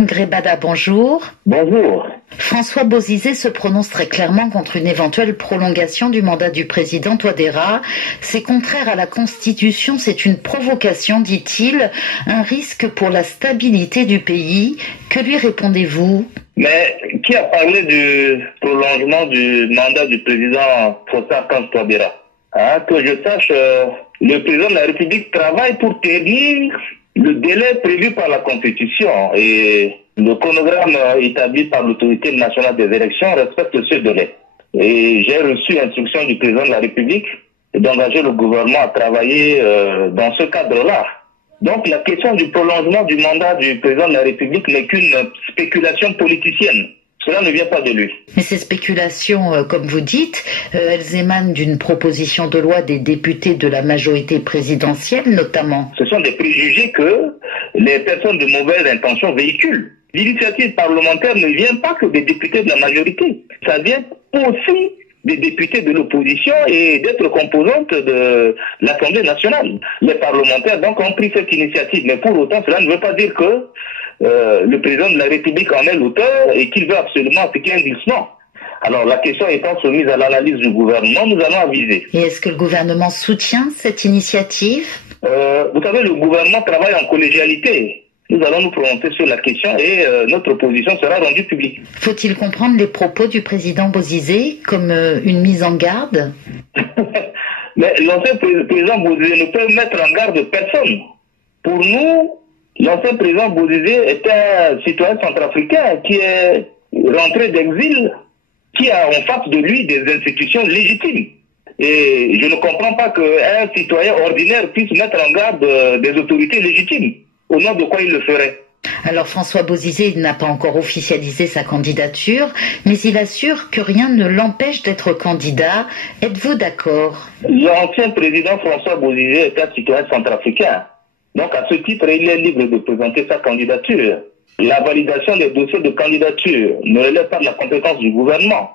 Grebada, bonjour. Bonjour. François Bozizé se prononce très clairement contre une éventuelle prolongation du mandat du président Touadéra. C'est contraire à la Constitution, c'est une provocation, dit-il, un risque pour la stabilité du pays. Que lui répondez-vous? Mais qui a parlé du prolongement du mandat du président François Touadéra? Que je sache, le président de la République travaille pour tenir le délai prévu par la Constitution et le chronogramme établi par l'autorité nationale des élections respecte ce délai. Et j'ai reçu l'instruction du président de la République d'engager le gouvernement à travailler dans ce cadre-là. Donc la question du prolongement du mandat du président de la République n'est qu'une spéculation politicienne. Cela ne vient pas de lui. Mais ces spéculations, comme vous dites, elles émanent d'une proposition de loi des députés de la majorité présidentielle, notamment. Ce sont des préjugés que les personnes de mauvaise intention véhiculent. L'initiative parlementaire ne vient pas que des députés de la majorité. Ça vient aussi des députés de l'opposition et d'être composantes de l'Assemblée nationale. Les parlementaires donc ont pris cette initiative, mais pour autant cela ne veut pas dire que le président de la République en est l'auteur et qu'il veut absolument appliquer un glissement. Alors la question étant soumise à l'analyse du gouvernement, nous allons aviser. Et est-ce que le gouvernement soutient cette initiative? Vous savez, le gouvernement travaille en collégialité. Nous allons nous prononcer sur la question et notre position sera rendue publique. Faut-il comprendre les propos du président Bozizé comme une mise en garde? Mais l'ancien président Bozizé ne peut mettre en garde personne. Pour nous, l'ancien président Bozizé est un citoyen centrafricain qui est rentré d'exil, qui a en face de lui des institutions légitimes. Et je ne comprends pas qu'un citoyen ordinaire puisse mettre en garde des autorités légitimes. Au nom de quoi il le ferait? Alors François Bozizé n'a pas encore officialisé sa candidature, mais il assure que rien ne l'empêche d'être candidat. Êtes-vous d'accord? L'ancien président François Bozizé est un citoyen centrafricain. Donc à ce titre, il est libre de présenter sa candidature. La validation des dossiers de candidature ne relève pas de la compétence du gouvernement,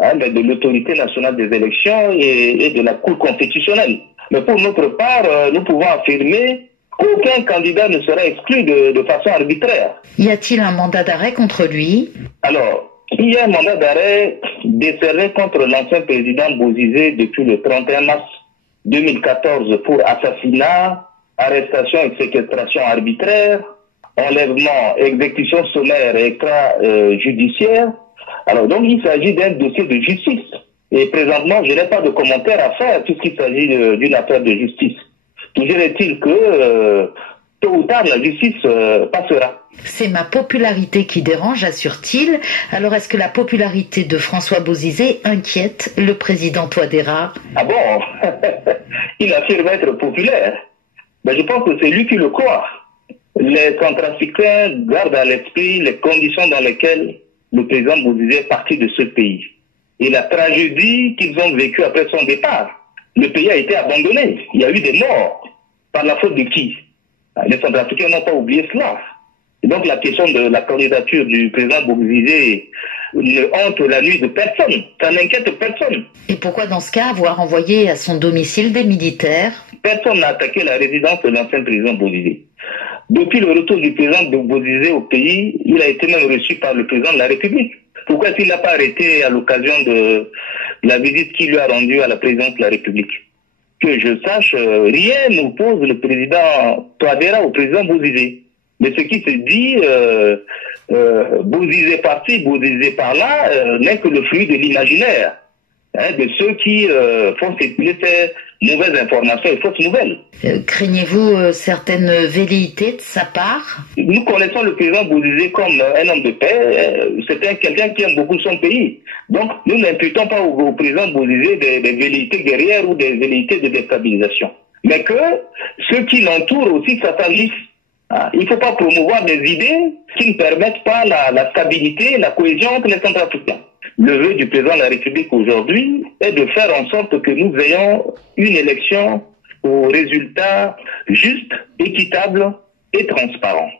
mais de l'autorité nationale des élections et de la Cour constitutionnelle. Mais pour notre part, nous pouvons affirmer qu'aucun candidat ne sera exclu de façon arbitraire. Y a-t-il un mandat d'arrêt contre lui? Alors, il y a un mandat d'arrêt décerné contre l'ancien président Bozizé depuis le 31 mars 2014 pour assassinat, arrestation et séquestration arbitraire, enlèvement, exécution sommaire et extrajudiciaire. Alors donc il s'agit d'un dossier de justice. Et présentement, je n'ai pas de commentaire à faire puisqu'il s'agit d'une affaire de justice. Toujours est-il que tôt ou tard la justice passera. C'est ma popularité qui dérange, assure-t-il. Alors est-ce que la popularité de François Bozizé inquiète le président Touadéra? Ah bon? Il affirme être populaire. Mais je pense que c'est lui qui le croit. Les Centrafricains gardent à l'esprit les conditions dans lesquelles le président Bozizé est parti de ce pays. Et la tragédie qu'ils ont vécue après son départ. Le pays a été abandonné. Il y a eu des morts. Par la faute de qui? Les Centrafricains n'ont pas oublié cela. Et donc la question de la candidature du président Bozizé ne hante la nuit de personne. Ça n'inquiète personne. Et pourquoi dans ce cas avoir envoyé à son domicile des militaires? Personne n'a attaqué la résidence de l'ancien président Bozizé. Depuis le retour du président Bozizé au pays, il a été même reçu par le président de la République. Pourquoi est-il n'a pas arrêté à l'occasion de la visite qu'il lui a rendue à la présidence de la République? Que je sache, rien n'oppose le président Touadéra au président Bozizé. Mais ce qui se dit, Bozizé par-ci, Bozizé par-là, n'est que le fruit de l'imaginaire, de ceux qui font circuler ces mauvaises informations et fausses nouvelles. Craignez-vous certaines velléités de sa part? Nous connaissons le président Bozizé comme un homme de paix. C'est quelqu'un qui aime beaucoup son pays. Donc, nous n'imputons pas au président Bozizé des velléités guerrières ou des velléités de déstabilisation. Mais que ceux qui l'entourent aussi s'attendissent. Il ne faut pas promouvoir des idées qui ne permettent pas la stabilité et la cohésion entre les Centrafricains. Le vœu du président de la République aujourd'hui est de faire en sorte que nous ayons une élection aux résultats justes, équitables et transparents.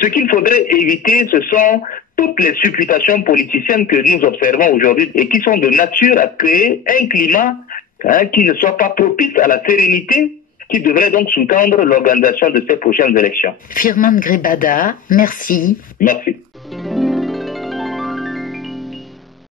Ce qu'il faudrait éviter, ce sont toutes les supputations politiciennes que nous observons aujourd'hui et qui sont de nature à créer un climat qui ne soit pas propice à la sérénité qui devrait donc sous-tendre l'organisation de ces prochaines élections. Firmin Gribada, merci. Merci.